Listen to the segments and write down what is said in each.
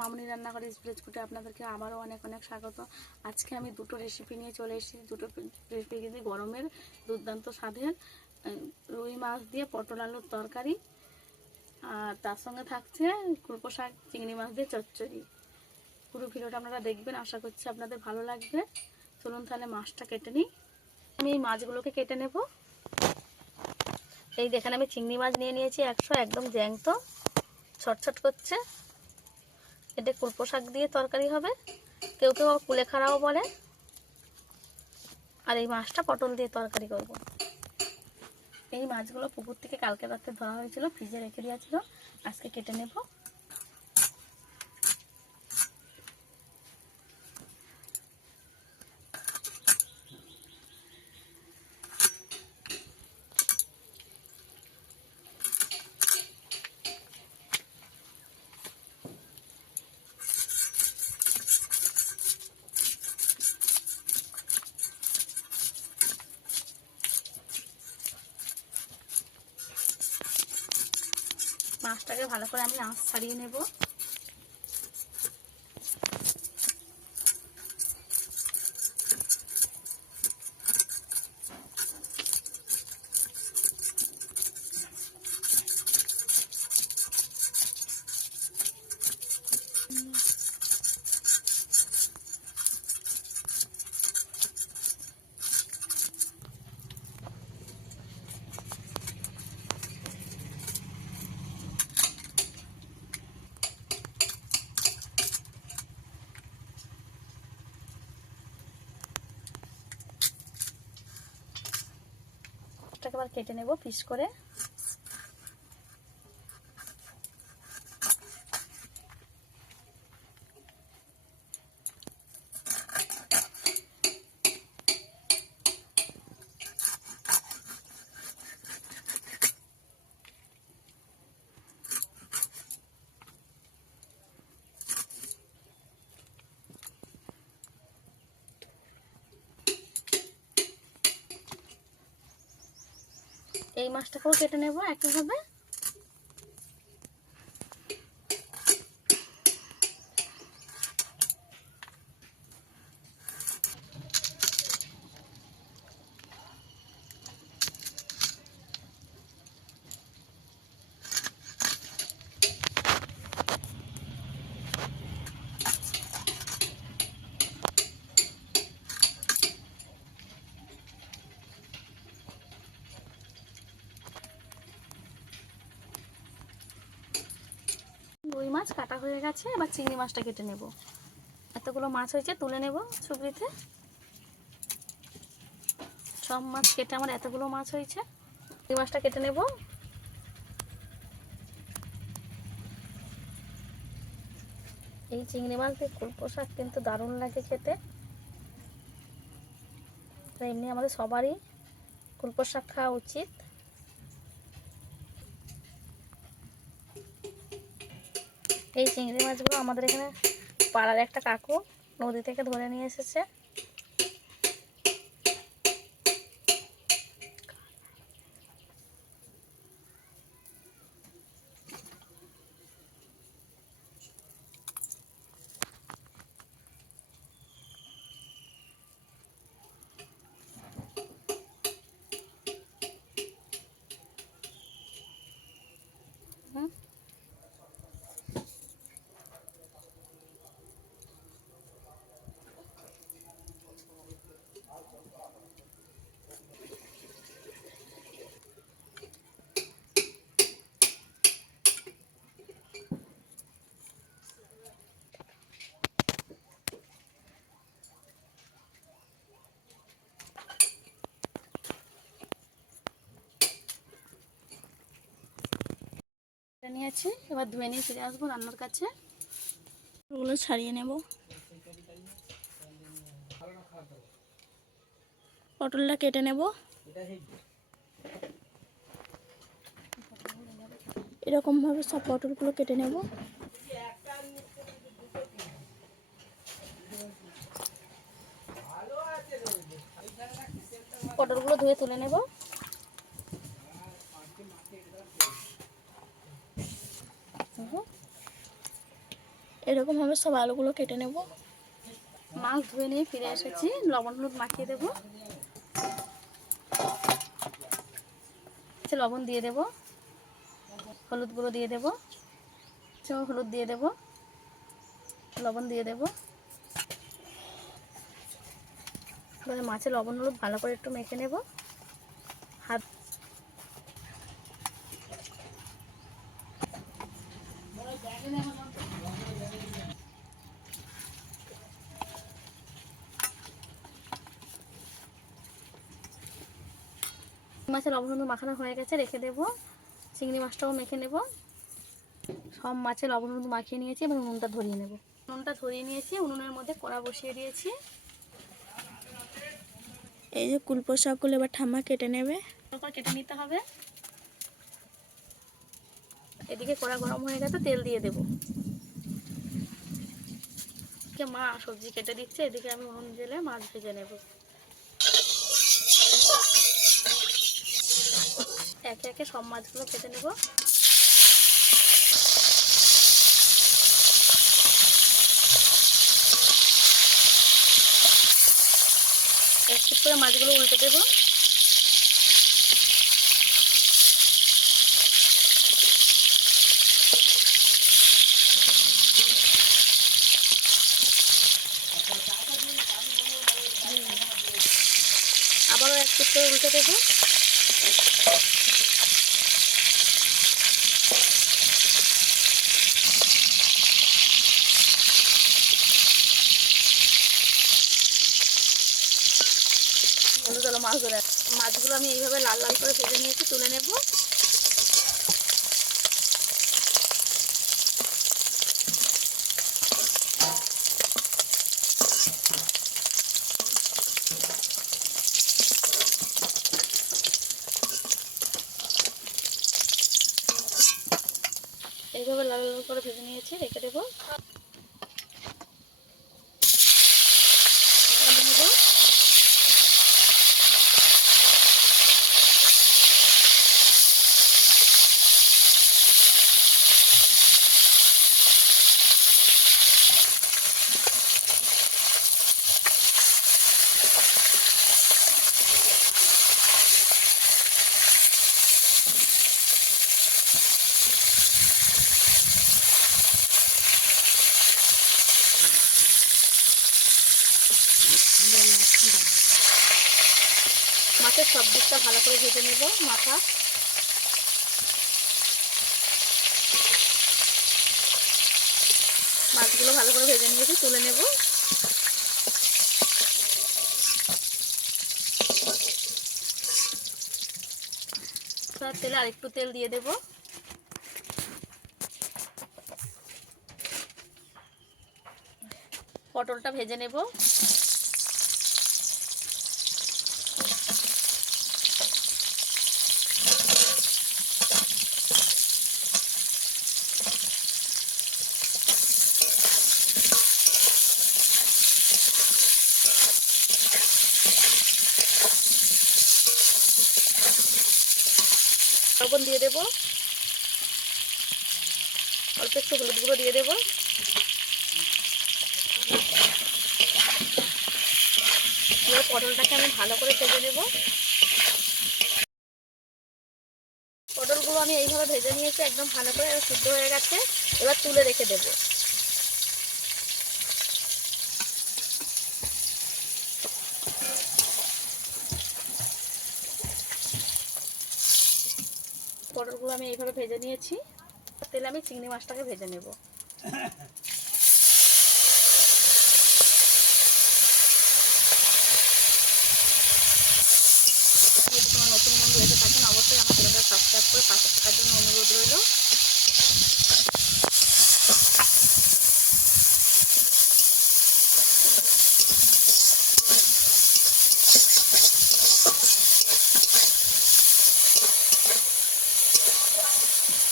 মামনি রান্নাঘরে ভিলেজ ফুডে আপনাদেরকে আবারও অনেক অনেক স্বাগত। আজকে আমি দুটো রেসিপি নিয়ে চলে এসেছি। দুটো রেসিপি কিন্তু গরমের দুর্দান্ত স্বাদের রুই মাছ দিয়ে পটল আলুর তরকারি, আর তার সঙ্গে থাকছে কুলপো শাক চিংড়ি মাছ দিয়ে চচ্চড়ি। পুরো ভিডিওটা আপনারা দেখবেন, আশা করছি আপনাদের ভালো লাগবে। চলুন তাহলে মাছটা কেটে নিই। আমি এই মাছগুলোকে কেটে নেব। এই দেখেন আমি চিংড়ি মাছ নিয়ে নিয়েছি 100, একদম জ্যান্ত, ছটছট করছে। এটা কুলপো শাক দিয়ে তরকারি হবে, কেউ কেউ কুলেখাড়াও বলে। আর এই মাছটা পটল দিয়ে তরকারি করব। এই মাছগুলো পুকুর থেকে কালকে রাতে ধরা হয়েছিল, ফ্রিজে রেখে দেওয়া ছিল। আজকে কেটে নেব। মাছটাকে ভালো করে আমি আঁশ ছাড়িয়ে নেব। মাছটাকে আবার কেটে নেব পিস করে। এই মাছটাকেও কেটে নেব একইভাবে। রুই মাছ কাটা হয়ে গেছে, এবার চিংড়ি মাছটা কেটে নেব। এতগুলো মাছ হয়েছে, তুলে নেব ছুবড়িতে। সব মাছ কেটে আমার এতগুলো মাছ হয়েছে। এই মাছটা কেটে নেব। এই চিংড়ি মাছ দিয়ে কুলপো শাক কিন্তু দারুণ লাগে খেতে। এমনি আমাদের সবারই কুলপো শাক খাওয়া উচিত। এই চিংড়ি মাছগুলো আমাদের এখানে পাড়ার একটা কাকু নদী থেকে ধরে নিয়ে এসেছে। নিয়েছি, এবার ধুয়ে নিয়ে ফিরে আসবো রান্নার কাছে। ওগুলো ছাড়িয়ে নেব। পটলটা কেটে নেব। এরকম ভাবে সব পটলগুলো কেটে নেব। পটলগুলো ধুয়ে তুলে নেব। এরকমভাবে সব আলুগুলো কেটে নেব। মাছ ধুয়ে নিয়ে ফিরে এসেছি, লবণ হলুদ মাখিয়ে দেবো। লবণ দিয়ে দেবো, হলুদ গুঁড়ো দিয়ে দেবো, হলুদ দিয়ে দেবো, লবণ দিয়ে দেবো। এবারে মাছে লবণ হলুদ ভালো করে একটু মেখে নেব। হাত মাছে লবণ হলুদ মাখানো হয়ে গেছে, রেখে দেবো। চিংড়ি মাছটাও মেখে নেব। সব মাছে লবণ হলুদ মাখিয়ে নিয়েছি, এবার উনুনটা ধরিয়ে নেব। উনুনটা ধরিয়ে নিয়েছি, উনুনের মধ্যে কড়া বসিয়ে দিয়েছি। এই যে কুলপো শাকগুলো এবার ঠাম্মা কেটে নেবে। তারপর কেটে নিতে হবে। এদিকে কড়া গরম হয়ে গেছে, তেল দিয়ে দেবো। মা সবজি কেটে দিচ্ছে, এদিকে আমি উনুন জ্বেলে মাছ ভেজে নেব। একে একে সব মাছগুলো কেটে নেব। এক পিট করে মাছগুলো উল্টে দেবো। আবারও এক পিট করে উল্টে দেবো। মাছগুলো আমি এইভাবে লাল লাল করে ভেজে নিয়েছি, তুলে নেব। এইভাবে লাল লাল করে ভেজে নিয়েছি, রেখে দেবো। মাছের সব দিকটা ভালো করে ভেজে নেব। মাথা মাছগুলো ভালো করে ভেজে নিয়েছি, তুলে নেব। তেলে আরেকটু তেল দিয়ে দেব। পটলটা ভেজে নেব। লবণ দিয়ে দেব, অল্প একটু হলুদ গুঁড়ো দিয়ে দেব। এবার পটলটাকে আমি ভালো করে ভেজে নেব। পটলগুলো আমি এইভাবে ভেজে নিয়েছি একদম ভালো করে, সিদ্ধ হয়ে গেছে। এবার তুলে রেখে দেব। পটলগুলো আমি এইভাবে ভেজে নিয়েছি। তেলে আমি চিংড়ি মাছটাকে ভেজে নেব। যদি কোনো নতুন বন্ধু এসে থাকেন, অবশ্যই আমার চ্যানেলটা সাবস্ক্রাইব করে পাশে থাকার জন্য অনুরোধ রইল।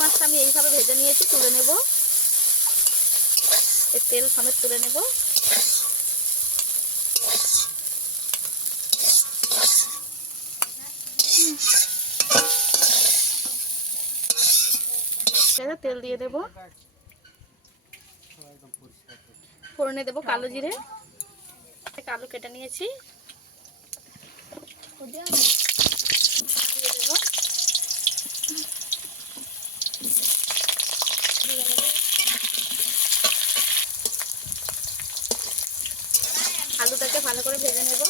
মাছটা আমি এইভাবে ভেজে নিয়েছি, তুলে নেব। এই তেল সমেত তুলে নেব। তেল দিয়ে দেব। ফোড়নে দেবো কালো জিরে, আলু কেটে নিয়েছি দিয়ে দেবো, আলুটাকে ভালো করে ভেজে নেব,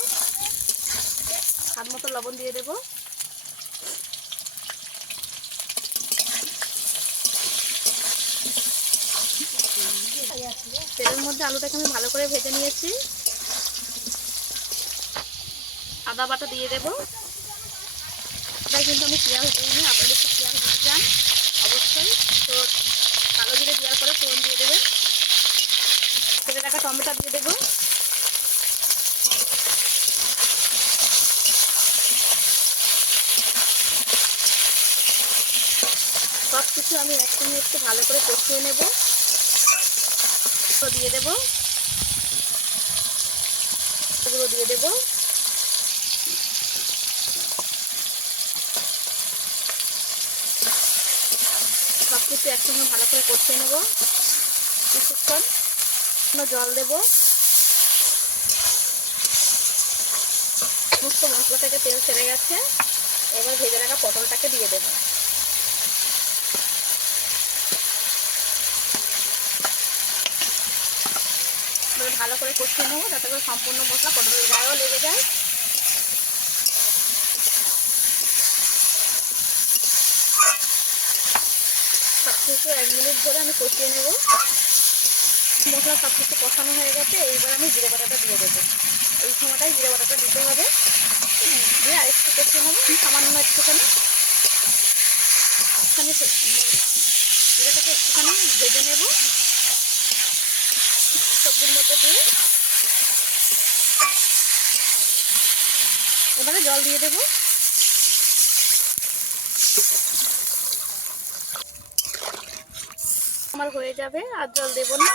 স্বাদ মতো লবণ দিয়ে দেবো, তেলের মধ্যে আলুটাকে আমি ভালো করে ভেজে নিয়েছি। আদা বাটা দিয়ে দেবো, এবার কিন্তু আমি পেঁয়াজ দিইনি, আপনাদের একটু পেঁয়াজ দিতে চান অবশ্যই। তো কালো জিরে দেওয়ার পরে ফোড়ন দিয়ে দেবেন, কেটে রাখা টমেটো দিয়ে দেবো, সব কিছু আমি একসঙ্গে একটু ভালো করে কষিয়ে নেব, দিয়ে দেবো, এগুলো দিয়ে দেবো, সব কিছু একসঙ্গে ভালো করে কষিয়ে নেব কিছুক্ষণ। জল দেবো, সমস্ত মশলা থেকে তেল ছেড়ে গেছে, এবার ভেজে রাখা পটলটাকে দিয়ে দেবো, ভালো করে কষিয়ে নেবো যাতে করে সম্পূর্ণ মশলা পটলের গায়েও লেগে যায়। সব কিছু 1 মিনিট ধরে আমি কষিয়ে নেব, মশলা সব কিছু কষানো হয়ে গেছে। এইবার আমি জিরে বাটাটা দিয়ে দেবো, এই সময়টাই জিরে বাটাটা দিতে হবে, দিয়ে আরেকটু কষিয়ে নেবো সামান্য একটুখানি, জিরেটাকে একটুখানি ভেজে নেব সবজির মধ্যে দিয়ে, এবারে জল দিয়ে দেবো, আমার হয়ে যাবে, আর জল দেব না।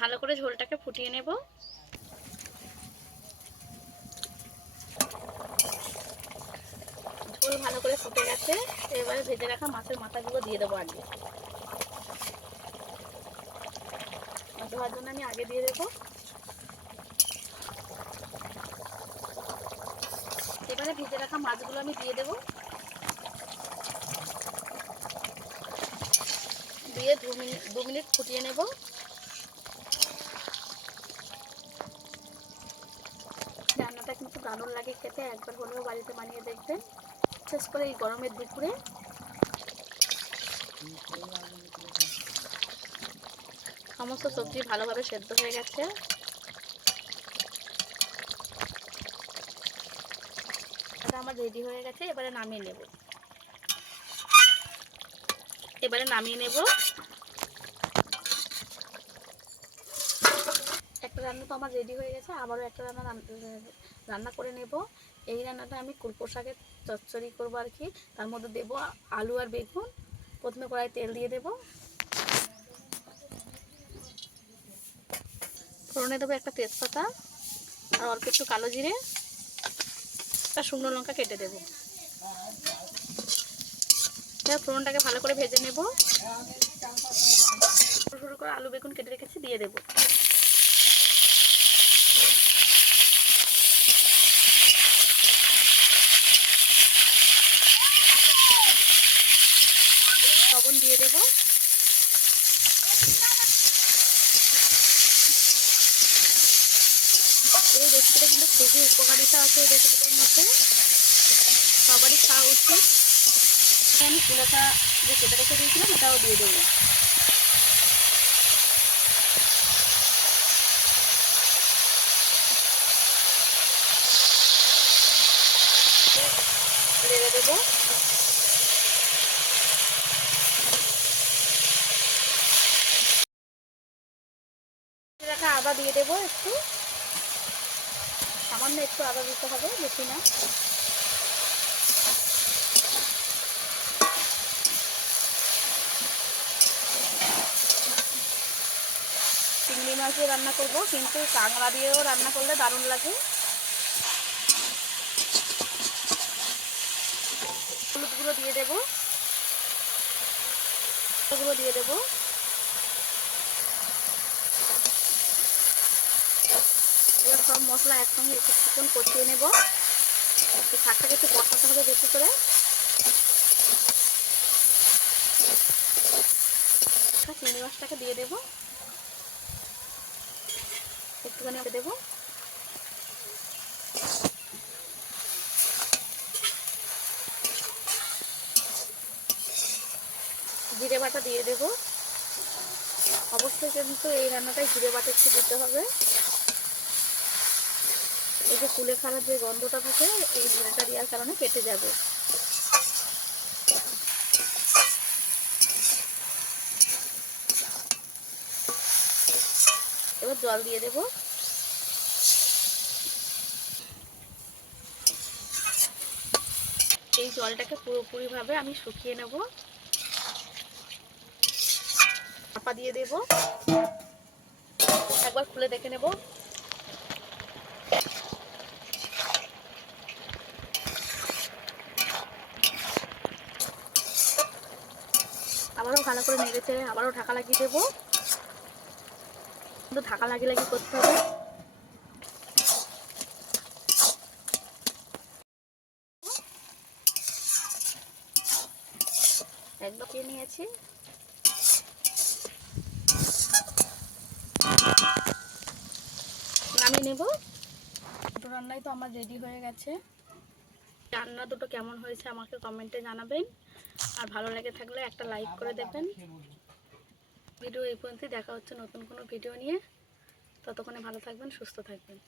ভালো করে ঝোলটাকে ফুটিয়ে নেব, ঝোল ভালো করে ফুটে গেছে। এবারে ভেজে রাখা মাছের মাথাগুলো দিয়ে দেবো, আগে ধোয়ার জন্য আমি আগে দিয়ে দেবো। এবারে ভেজে রাখা মাছগুলো আমি দিয়ে দেবো, দিয়ে 2 মিনিট ফুটিয়ে নেব। রান্নাটা কিন্তু দারুণ লাগে খেতে, একবার হলেও বাড়িতে বানিয়ে দেখবেন, বিশেষ করে এই গরমের দুপুরে। সমস্ত সবজি ভালোভাবে সেদ্ধ হয়ে গেছে, এটা আমার রেডি হয়ে গেছে। এবারে নামিয়ে নেব, একটা রান্না তো আমার রেডি হয়ে গেছে, আবারও একটা রান্না করে নেব। এই রান্নাটা আমি কুলপো শাকের চচ্চড়ি করবো আর কি। তার মধ্যে দেবো আলু আর বেগুন। প্রথমে কড়াই তেল দিয়ে দেবো, ফোড়নে দেবো একটা তেজপাতা আর অল্প একটু কালো জিরে, একটা শুকনো লঙ্কা কেটে দেবো। ফোড়নটাকে ভালো করে ভেজে নেব, শুরু করে আলু বেগুন কেটে রেখেছি দিয়ে দেবো, লবণ দিয়ে দেবো, এই রেসিপিটা কিন্তু খুবই উপকারিতা আছে এই রেসিপিটার মধ্যে, সবারই খাওয়া উচিত। আমি কুলাটা যে কেটে রেখে দিয়েছিলাম এটাও দিয়ে দেবো, লেড়ে দেবো। রাখা আদা দিয়ে দেবো, একটু সামান্য একটু আদা দিতে হবে, বেশি না। চিংড়ি মাছ দিয়ে রান্না করব, কিন্তু কাঁকড়া দিয়েও রান্না করলে দারুণ লাগে। হলুদ গুঁড়ো দিয়ে দেবো, মশলাগুলো দিয়ে দেবো। এবার সব মশলা একসঙ্গে কিছুক্ষণ কষিয়ে নেব। শাকটাকে একটু কষাতে হবে বেশি করে। চিংড়ি মাছটাকে দিয়ে দেবো, একটুখানি দেবো। জিরে বাটা দিয়ে দেবো। অবশ্যই কিন্তু এই রান্নাটায় জিরে বাটা একটু দিতে হবে। এই যে কুলেখাড়ার যে গন্ধটা থাকে এই জিরেটা দেওয়ার কারণে কেটে যাবে। এবার জল দিয়ে দেবো। এই জলটাকে পুরোপুরিভাবে আমি শুকিয়ে নেব। চাপা দিয়ে দেব, একবার খুলে দেখে নেব। আবারও ভালো করে নেড়েছে, আবারও ঢাকা লাগিয়ে দেবো। কিন্তু ঢাকা লাগিয়ে লাগিয়ে করতে হবে। একদম দিয়ে নিয়েছি। নামিয়ে নেব। দুটো রান্নাই তো আমার রেডি হয়ে গেছে। রান্না দুটো কেমন হয়েছে আমাকে কমেন্টে জানাবেন। আর ভালো লেগে থাকলে একটা লাইক করে দেবেন। ভিডিও এই পর্যন্তই, দেখা হচ্ছে নতুন কোনো ভিডিও নিয়ে। ততক্ষণে ভালো থাকবেন, সুস্থ থাকবেন।